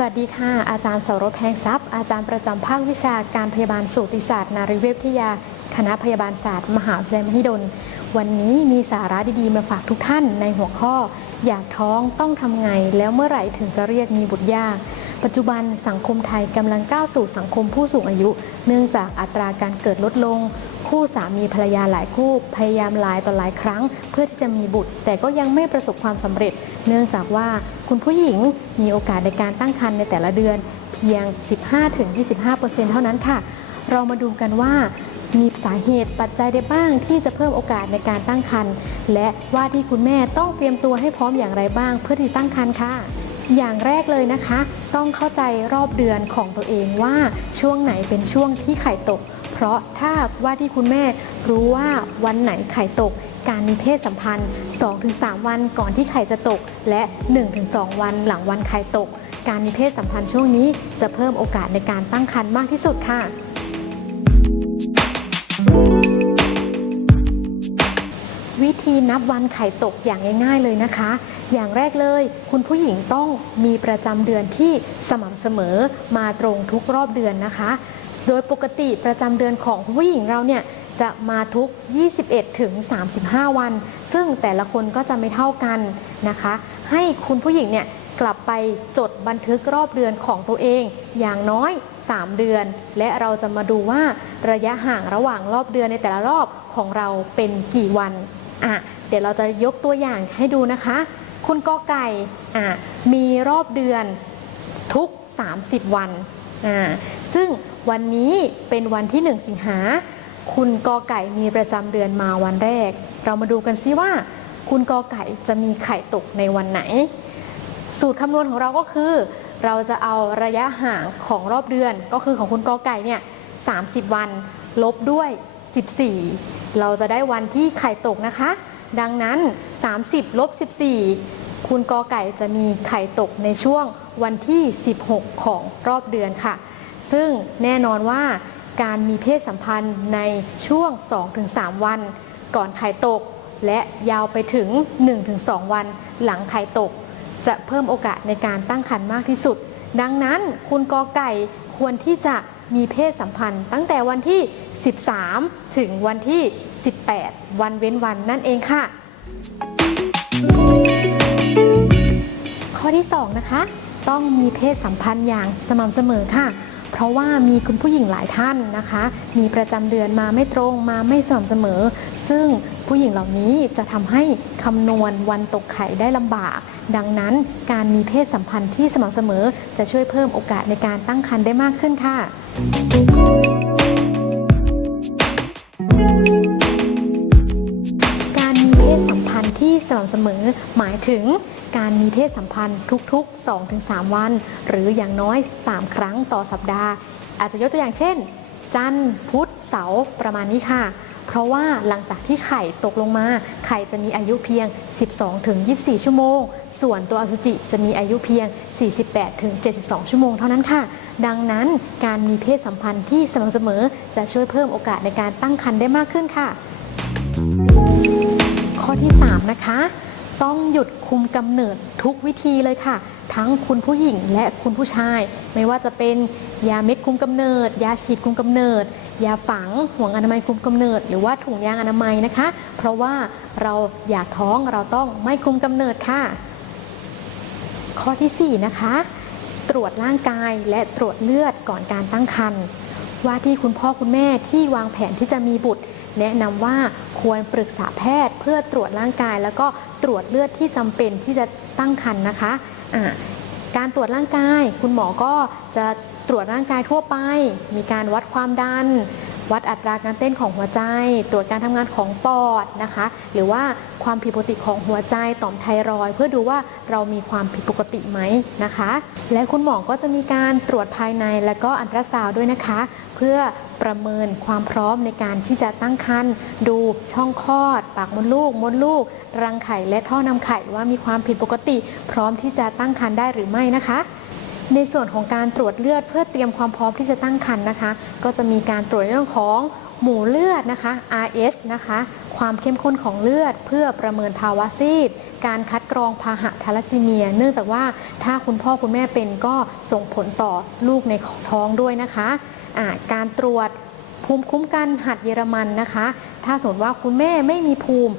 สวัสดีค่ะ อาจารย์สรพแพงทรัพย์ อาจารย์ประจำภาควิชาการพยาบาลสูติศาสตร์ นารีเวชวิทยา คณะพยาบาลศาสตร์ มหาวิทยาลัยมหิดล วันนี้มีสาระดีๆ มาฝากทุกท่านในหัวข้อ อยากท้องต้องทำไง แล้วเมื่อไหร่ถึงจะเรียกมีบุตรยาก ปัจจุบันสังคมไทยกำลังก้าวสู่สังคมผู้สูงอายุ เนื่องจากอัตราการเกิดลดลง คู่สามีภรรยาหลายคู่พยายามหลายต่อหลายครั้ง เพื่อที่จะมีบุตร แต่ก็ยังไม่ประสบความสำเร็จ เนื่องจากว่า คุณผู้หญิงมีโอกาสในการตั้งครรภ์ในแต่ละเดือนเพียง 15-25%เท่านั้นค่ะ เรามาดูกันว่ามีสาเหตุปัจจัยใดบ้างที่จะเพิ่มโอกาสในการตั้งครรภ์และว่าที่คุณแม่ต้องเตรียมตัวให้พร้อมอย่างไรบ้าง เพื่อที่ตั้งครรภ์ค่ะ อย่างแรกเลยนะคะ ต้องเข้าใจรอบเดือนของตัวเองว่าช่วงไหนเป็นช่วงที่ไข่ตก เพราะถ้าว่าที่คุณแม่รู้ว่าวันไหนไข่ตก การมีเพศสัมพันธ์ 2-3 วันก่อนที่ไข่จะตก และ 1-2 วันหลังวันไข่ตก การมีเพศสัมพันธ์ช่วงนี้จะเพิ่มโอกาสในการตั้งครรภ์มากที่สุดค่ะ วิธีนับวันไข่ตกอย่างง่าย ๆเลยนะคะ อย่างแรกเลย คุณผู้หญิงต้องมีประจำเดือนที่สม่ำเสมอมาตรงทุกรอบเดือนนะคะ โดยปกติประจำเดือนของผู้หญิงเราเนี่ย จะมาทุก 21 ถึง 35 วัน ซึ่งแต่ละคนก็จะไม่เท่ากันนะคะ ให้คุณผู้หญิงเนี่ยกลับไปจดบันทึกรอบเดือนของตัวเอง อย่างน้อย 3 เดือน และเราจะมาดูว่าระยะห่างระหว่างรอบเดือนในแต่ละรอบของเราเป็นกี่วันอะเดี๋ยวเราจะยกตัวอย่างให้ดูนะคะ คุณกอไก่อะมีรอบเดือนทุก 30 วันอ่าซึ่งวันนี้เป็นวันที่ 1 สิงหา คุณกอไก่มีประจำเดือนมาวันแรก เรามาดูกันซิว่า คุณกอไก่จะมีไข่ตกในวันไหน สูตรคำนวณของเราก็คือ เราจะเอาระยะห่างของรอบเดือนก็คือของคุณกอไก่เนี่ย30 วัน ลบด้วย 14 เราจะได้วันที่ไข่ตกนะคะ ดังนั้น 30ลบ14 คุณกอไก่จะมีไข่ตกในช่วงวันที่ 16 ของรอบเดือนค่ะ ซึ่งแน่นอนว่า การมีเพศสัมพันธ์ในช่วง 2-3 วัน ก่อนไข่ตก และยาวไปถึง 1-2 วันหลังไข่ตก จะเพิ่มโอกาสในการตั้งครรภ์มากที่สุด ดังนั้นคุณกอไก่ควรที่จะมีเพศสัมพันธ์ ตั้งแต่วันที่ 13 ถึงวันที่ 18 วันเว้นวันนั่นเองค่ะ ข้อที่ 2 นะคะ ต้องมีเพศสัมพันธ์อย่างสม่ำเสมอค่ะ เพราะว่ามีคุณผู้หญิงหลายท่านนะคะ มีประจำเดือนมาไม่ตรงมาไม่สม่ำเสมอ ซึ่งผู้หญิงเหล่านี้จะทำให้คำนวณวันตกไข่ได้ลำบาก ดังนั้นการมีเพศสัมพันธ์ที่สม่ำเสมอ จะช่วยเพิ่มโอกาสในการตั้งครรภ์ได้มากขึ้นค่ะำเสมอ หมายถึงการมีเพศสัมพันธ์ทุกๆ 2-3 วัน หรืออย่างน้อย 3 ครั้งต่อสัปดาห์ อาจจะยกตัวอย่างเช่น จันทร์พุธเสาร์ประมาณนี้ค่ะ เพราะว่าหลังจากที่ไข่ตกลงมา ไข่จะมีอายุเพียง 12-24 ชั่วโมง ส่วนตัวอสุจิจะมีอายุเพียง 48-72 ชั่วโมงเท่านั้นค่ะดังนั้นการมีเพศสัมพันธ์ที่สม่ำเสมอจะช่วยเพิ่มโอกาสในการตั้งครรภ์ได้มากขึ้นค่ะ ข้อที่ 3 นะคะ ต้องหยุดคุมกำเนิดทุกวิธีเลยค่ะ ทั้งคุณผู้หญิงและคุณผู้ชาย ไม่ว่าจะเป็นยาเม็ดคุมกำเนิด ยาฉีดคุมกำเนิด ยาฝังห่วงอนามัยคุมกำเนิด หรือว่าถุงยางอนามัยนะคะ เพราะว่าเราอยากท้องเราต้องไม่คุมกำเนิดค่ะ ข้อทีสี่4 นะคะ ตรวจร่างกายและตรวจเลือดก่อนการตั้งครรภ์ว่าที่คุณพ่อคุณแม่ที่วางแผนที่จะมีบุตร แนะนำว่า ควรปรึกษาแพทย์เพื่อตรวจร่างกาย แล้วก็ตรวจเลือดที่จำเป็นที่จะตั้งครรภ์นะคะะการตรวจร่างกาย คุณหมอก็จะตรวจร่างกายทั่วไป มีการวัดความดัน วัดอัตราการเต้นของหัวใจ ตรวจการทำงานของปอดนะคะ หรือว่าความผิดปกติของหัวใจต่อมไทรอย เพื่อดูว่าเรามีความผิดปกติไหมนะคะ และคุณหมอก็จะมีการตรวจภายในและก็อันตราซาวด์ด้วยนะคะ เพื่อประเมินความพร้อมในการที่จะตั้งครรภ์ดูช่องคลอด ปากมดลูก มดลูก รังไข่และท่อนำไข่ว่ามีความผิดปกติ พร้อมที่จะตั้งครรภ์ได้หรือไม่นะคะ ในส่วนของการตรวจเลือดเพื่อเตรียมความพร้อมที่จะตั้งครรภ์นะคะ ก็จะมีการตรวจเรื่องของหมู่เลือดนะคะ RH นะคะ ความเข้มข้นของเลือดเพื่อประเมินภาวะซีด การคัดกรองพาหะทาลัสซีเมีย เนื่องจากว่าถ้าคุณพ่อคุณแม่เป็นก็ส่งผลต่อลูกในท้องด้วยนะคะอ่าการตรวจภูมิคุ้มกันหัดเยอรมันนะคะ ถ้าสมมติว่าคุณแม่ไม่มีภูมิ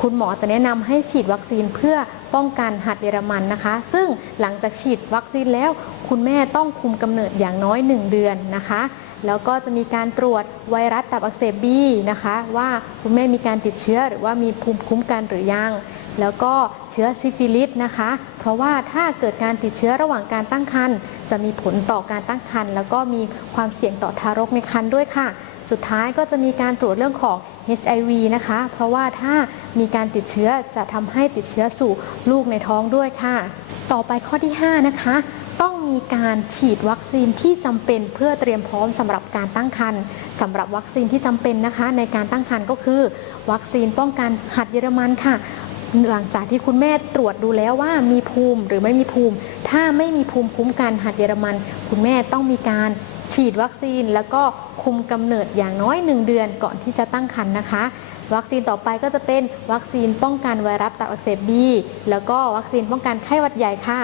คุณหมอจะแนะนำให้ฉีดวัคซีนเพื่อป้องกันหัดเยอรมันนะคะ ซึ่งหลังจากฉีดวัคซีนแล้ว คุณแม่ต้องคุมกำเนิดอย่างน้อย 1 เดือนนะคะแล้วก็จะมีการตรวจไวรัสตับอักเสบบีนะคะ ว่าคุณแม่มีการติดเชื้อหรือว่ามีภูมิคุ้มกันหรือยัง แล้วก็เชื้อซิฟิลิสนะคะ เพราะว่าถ้าเกิดการติดเชื้อระหว่างการตั้งครรภ์จะมีผลต่อการตั้งครรภ์แล้วก็มีความเสี่ยงต่อทารกในครรภ์ด้วยค่ะ สุดท้ายก็จะมีการตรวจเรื่องของ HIV นะคะ เพราะว่าถ้ามีการติดเชื้อจะทำให้ติดเชื้อสู่ลูกในท้องด้วยค่ะ ต่อไปข้อที่ 5 นะคะ ต้องมีการฉีดวัคซีนที่จำเป็นเพื่อเตรียมพร้อมสำหรับการตั้งครรภ์สำหรับวัคซีนที่จำเป็นนะคะ ในการตั้งครรภ์ก็คือ วัคซีนป้องกันหัดเยอรมันค่ะหลังจากที่คุณแม่ตรวจดูแล้วว่ามีภูมิหรือไม่มีภูมิ ถ้าไม่มีภูมิคุ้มกันหัดเยอรมัน คุณแม่ต้องมีการ ฉีดวัคซีนแล้วก็คุมกำเนิดอย่างน้อย 1 เดือนก่อนที่จะตั้งครรภ์นะคะ วัคซีนต่อไปก็จะเป็นวัคซีนป้องกันไวรัสตับอักเสบบีแล้วก็วัคซีนป้องกันไข้หวัดใหญ่ค่ะ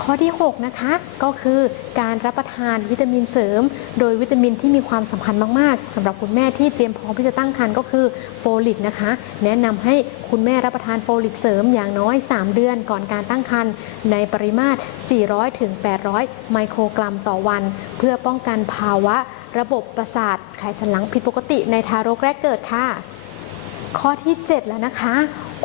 ข้อที่ 6 นะคะ ก็คือการรับประทานวิตามินเสริม โดยวิตามินที่มีความสำคัญมากๆสำหรับคุณแม่ที่เตรียมพร้อมที่จะตั้งครรภ์ก็คือโฟลิกนะคะ แนะนำให้คุณแม่รับประทานโฟลิกเสริมอย่างน้อย 3 เดือนก่อนการตั้งครรภ์ในปริมาตร 400ถึง800 ไมโครกรัมต่อวัน เพื่อป้องกันภาวะ ระบบประสาทไขสันหลังผิดปกติในทารกแรกเกิดค่ะ ข้อที่ 7 แล้วนะคะ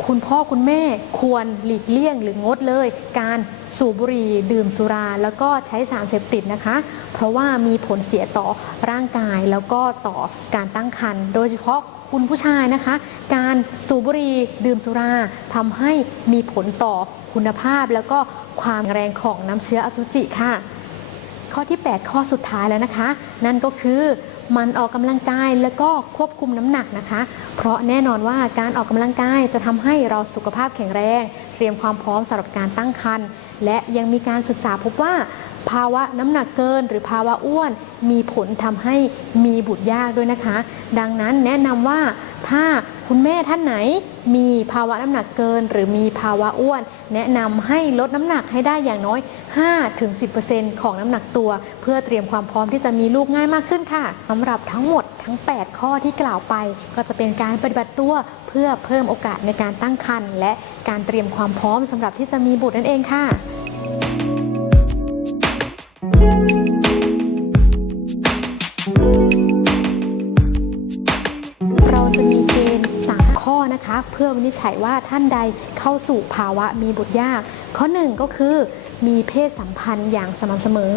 คุณพ่อคุณแม่ควรหลีกเลี่ยงหรืองดเลย การ สูบบุหรี่ดื่มสุรา แล้วก็ใช้สารเสพติดนะคะ เพราะว่ามีผลเสียต่อร่างกายแล้วก็ต่อการตั้งครรภ์โดยเฉพาะคุณผู้ชายนะคะ การสูบบุหรี่ดื่มสุราทำให้มีผลต่อคุณภาพ แล้วก็ความแรงของน้ำเชื้ออสุจิค่ะ ข้อที่ 8 ข้อสุดท้ายแล้วนะคะ นั่นก็คือมันออกกำลังกายแล้วก็ควบคุมน้ำหนักนะคะ เพราะแน่นอนว่าการออกกำลังกายจะทำให้เราสุขภาพแข็งแรง เตรียมความพร้อมสำหรับการตั้งครรภ์ และยังมีการศึกษาพบว่า ภาวะน้ำหนักเกินหรือภาวะอ้วน มีผลทำให้มีบุตรยากด้วยนะคะ ดังนั้นแนะนำว่าถ้าคุณแม่ท่านไหนมีภาวะน้ำหนักเกิน หรือมีภาวะอ้วน แนะนำให้ลดน้ำหนักให้ได้อย่างน้อย 5-10%ของน้ำหนักตัว เพื่อเตรียมความพร้อมที่จะมีลูกง่ายมากขึ้นค่ะสำหรับทั้งหมดทั้ง 8 ข้อที่กล่าวไป ก็จะเป็นการปฏิบัติตัวเพื่อเพิ่มโอกาสในการตั้งครรภ์และการเตรียมความพร้อมสำหรับที่จะมีบุตรนั่นเองค่ะเราจะมีเกณฑ์3ข้อนะคะเพื่อวินิจฉัยว่าท่านใดเข้าสู่ภาวะมีบุตรยาก ข้อ 1 ก็คือ มีเพศสัมพันธ์อย่างสม่ำเสมอ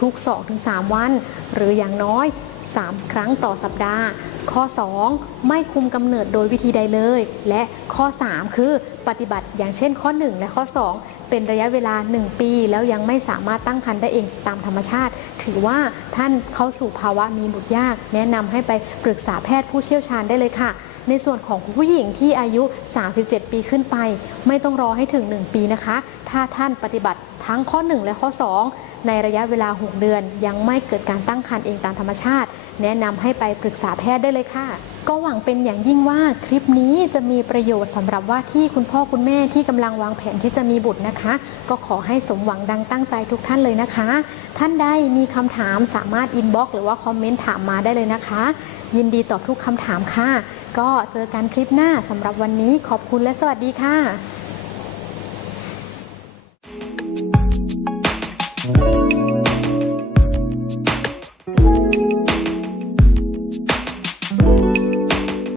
ทุกๆ 2-3 วัน หรืออย่างน้อย 3 ครั้งต่อสัปดาห์ ข้อ 2 ไม่คุมกำเนิดโดยวิธีใดเลย และข้อ 3 คือปฏิบัติอย่างเช่นข้อ 1 และข้อ 2 เป็นระยะเวลา 1 ปี แล้วยังไม่สามารถตั้งครรภ์ได้เองตามธรรมชาติ ถือว่าท่านเข้าสู่ภาวะมีบุตรยาก แนะนำให้ไปปรึกษาแพทย์ผู้เชี่ยวชาญได้เลยค่ะในส่วนของผู้หญิงที่อายุ 37 ปีขึ้นไป ไม่ต้องรอให้ถึง 1 ปีนะคะ ถ้าท่านปฏิบัติทั้งข้อ 1 และข้อ 2 ในระยะเวลา 6 เดือน ยังไม่เกิดการตั้งครรภ์เองตามธรรมชาติ แนะนำให้ไปปรึกษาแพทย์ได้เลยค่ะ ก็หวังเป็นอย่างยิ่งว่าคลิปนี้จะมีประโยชน์สำหรับว่าที่คุณพ่อคุณแม่ที่กำลังวางแผนที่จะมีบุตรนะคะ ก็ขอให้สมหวังดังตั้งใจทุกท่านเลยนะคะ ท่านใดมีคำถามสามารถอินบ็อกซ์หรือว่าคอมเมนต์ถามมาได้เลยนะคะ ยินดีตอบทุกคำถามค่ะ ก็เจอกันคลิปหน้าสำหรับวันนี้ขอบคุณและสวัสดีค่ะ